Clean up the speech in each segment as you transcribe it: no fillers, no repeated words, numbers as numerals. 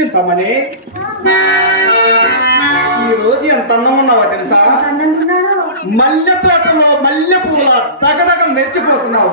చింతమని ఈ రోజు ఎంత అన్నం ఉన్నావా తెలుసా? మల్లె తోటలో మల్లె పూల దగదగ మెరిచిపోతున్నావు.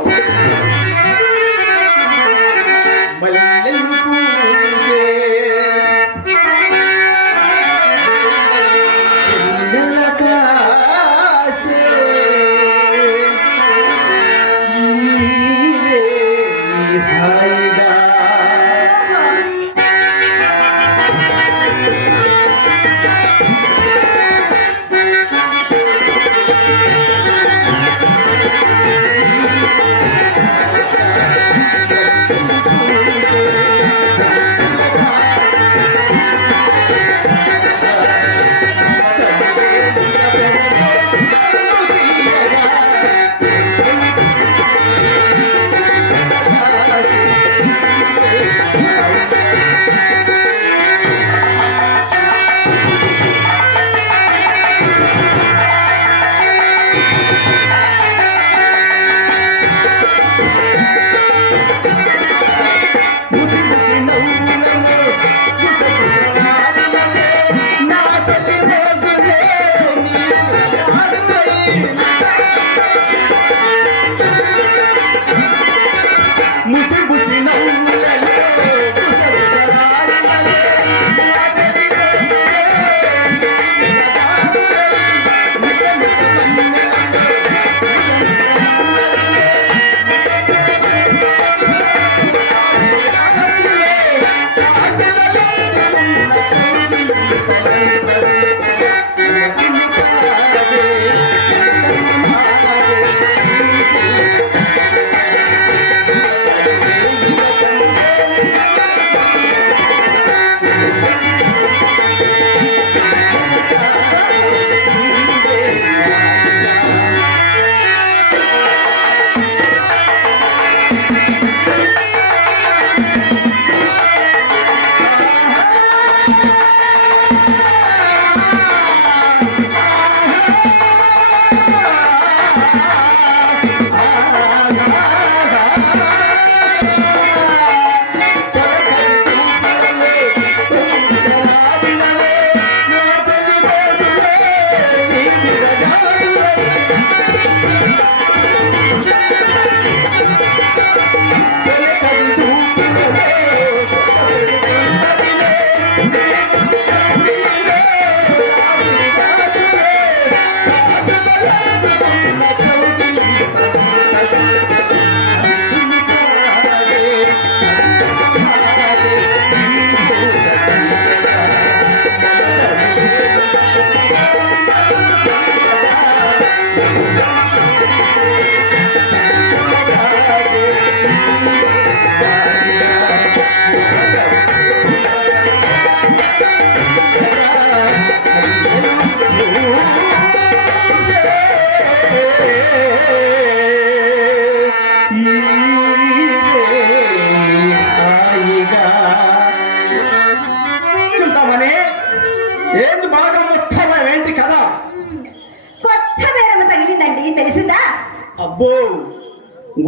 అబ్బో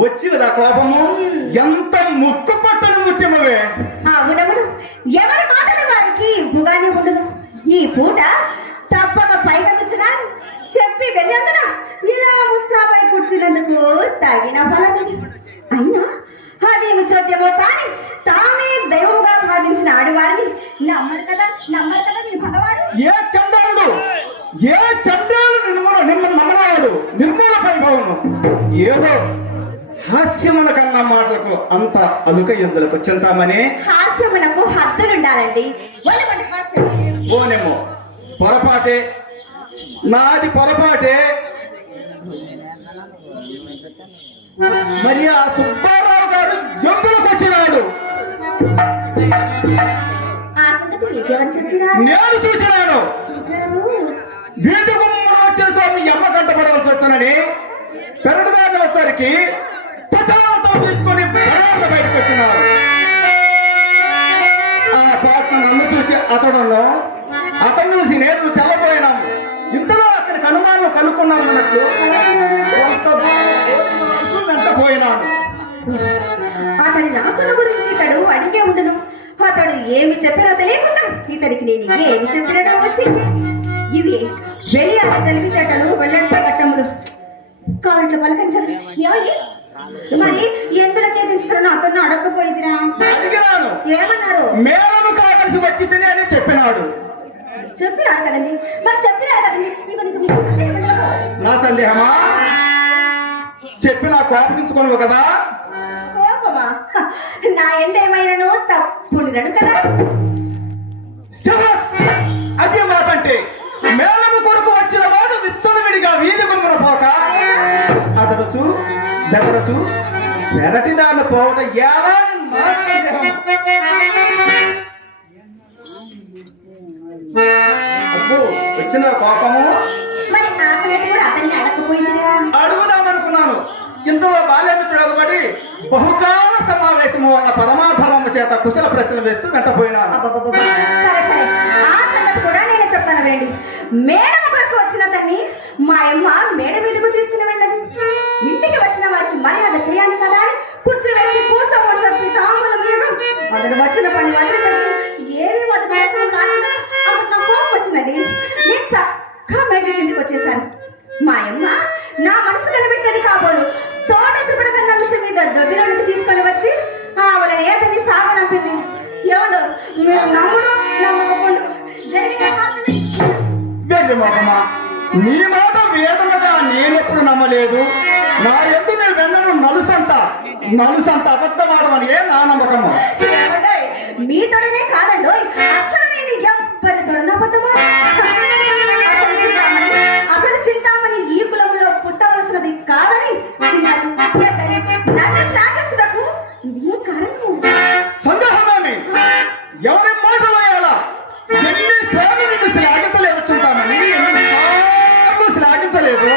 వచ్చినదా కోపము? ఎంత ముక్కు పట్టని ముత్యమవే. అవునవును, ఎవరి మాటలు వారికి ఇంపుగానే ఉండదు. ఈ పూట తప్పక పైగా చెప్పి వెళ్ళందున ఇలా ముస్తాబై కూర్చున్నందుకు తగిన ఫలం ఇది. అయినా అదేమి చోద్యమో కానీ తామే దైవంగా భావించిన ఆడవారిని నమ్మరు కదా మీ భగవాను. ఏ చంద్రుడు నమ్మనాడు నిర్మూలపై భావను. ఏదో హాస్యమున కన్నా మాటలకు అంత అలుక ఎందులకు చింతామని. హాస్యమునకు హద్దులుండాలండి. ఓనేమో పొరపాటే, నాది పొరపాటే. మరి ఆ సుబ్బారావు గారు ఎందుకు వచ్చినాడు? నేను చూసినాను. వీటి గుమ్మడి వచ్చే స్వామి అమ్మ కంటపడవలసి వస్తానని పెరటదారి వచ్చరికి పటాలతో తీసుకొని బయటకు వచ్చినారు. ఆ పాట నన్ను చూసి అతను చూసి నేను తెల్లపోయినాను. ఇంతలో అతనికి అనుమానం కనుక్కున్నాను అన్నట్లు వెంట పోయినాను. అతని రాకుల గురించి ఇతడు అడిగే ఉండను. అతడు ఎవరు ఏమి చెప్పారో తెలియకుండా ఇతనికి నేను ఏమి చెప్పినట్టు వచ్చింది. ఇవి వెలియాల తెలివితేటలు వెల్లడిసే ఘట్టములు కాంట్లు పలకరించారు. మరి ఎందులకే తీస్తున్నా అతను అడగకపోయిదిరా? అడిగినాను. ఏమన్నారు? మేళము కావలసి వచ్చి తిని అని చెప్పినాడు. చెప్పినారు కదండి, మరి చెప్పినారు కదండి. మీకు నా సందేహమా? చెప్పినా కోపగించుకోను కదా. కోపమా? నా ఎంతేమైనానో తప్పుడున్నాడు కదా. అదే మాకంటే మేళము కొరకు వచ్చిన వాడు విచ్చలు విడిగా వీధి గుమ్మన పోక అదరచు బెదరచు పెరటి దాన్ని పోవట ఎలా నా సందేహం. అబ్బో, వచ్చిన కోపము. మరి ఆసనట్టు కూడా అతన్ని అడగకపోయిందిరా? అడుగుదామనుకున్నాను. ఇంతలో బాల్యమిత్రుడు ఒకబడి బహుకాల సమావేశము వల్ల పరమాధర్మము చేత కుశల ప్రశ్నలు వేస్తూ వెంటపోయినాను. అబ్బబ్బబ్బబ్బ. సరే సరే, ఆ సంగతి కూడా నేనే చెప్తాను రండి. మేడమ వరకు వచ్చిన తన్ని మా అమ్మ మేడ మీదకు తీసుకుని వెళ్ళదు. ఇంటికి వచ్చిన వారికి మర్యాద చేయాలి కదా అని కుర్చీ వేసి కూర్చోమని చెప్పి తాముల మీద మొదలు వచ్చిన పని వదిలిపెట్టి ఏమీ వదిలేసిన అప్పుడు నాకు కోపం వచ్చిందండి. నేను చక్కగా మేడ కిందికి వచ్చేసాను. మా అమ్మ నా మనసు కనిపెట్టేది కాబోలు తోట చుప్పడ కన్నా విషయం మీద దొడ్డిలోనికి తీసుకొని వచ్చి వాళ్ళని ఏతని సాగనంపింది. ఏమండో మీరు నమ్ముడు నమ్మకపోండు నీ మాట వేదముగా నేనెప్పుడు నమ్మలేదు. నా ఎందు నీ వెన్నను నలుసంత అబద్ధమాడమని నా నమ్మకము. మీతోడనే కాదండో, అసలు నేను ఎవ్వరితో అబద్ధమా? అసలు చింతామణి ఈ కులంలో పుట్టవలసినది కాదని నన్ను శ్లాఘించుటకు ఇదే కారణం. సందేహమేమి? ఎవరి మాట వేయాలా? ఎన్నిసార్లు నిన్ను శ్లాఘించలేదు చింతామణి, ఎన్నిసార్లు శ్లాఘించలేదు.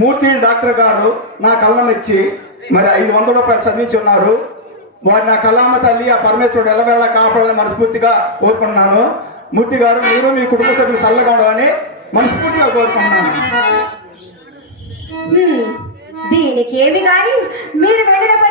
మూర్తి డాక్టర్ గారు నా కళ్ళం ఇచ్చి మరి 500 రూపాయలు చదివించి ఉన్నారు. వారి నా కళ్ళమ్మ తల్లి ఆ పరమేశ్వరుడు ఎల్లవేళ కాపాడాలని మనస్ఫూర్తిగా కోరుకుంటున్నాను. మూర్తి గారు మీరు మీ కుటుంబ సభ్యులు చల్లగా ఉండాలని మనస్ఫూర్తిగా కోరుకుంటున్నాను. దీనికి ఏమి కానీ మీరు వెళ్ళిన పని